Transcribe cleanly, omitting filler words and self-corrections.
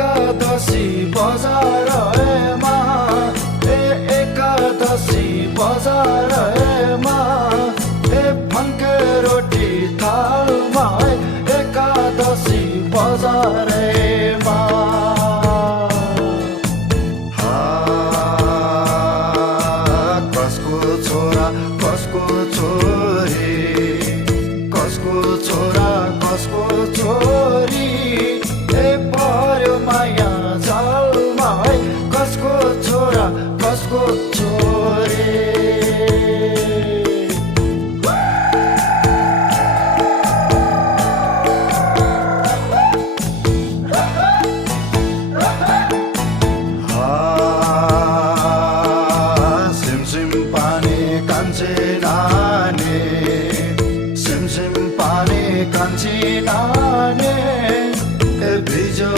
एकादशी बजारमा एकादशी बजारमा फन्के रोटी थालमा एकादशी बजारमा कसको छोरा कसको छोरी कसको छोरा कसको छोरी पर्यो माया जालमा कसको छोरा कसको छोरी सिमसिम पानी कान्छे नानी सिमसिम पानी कान्छी नानी भिजो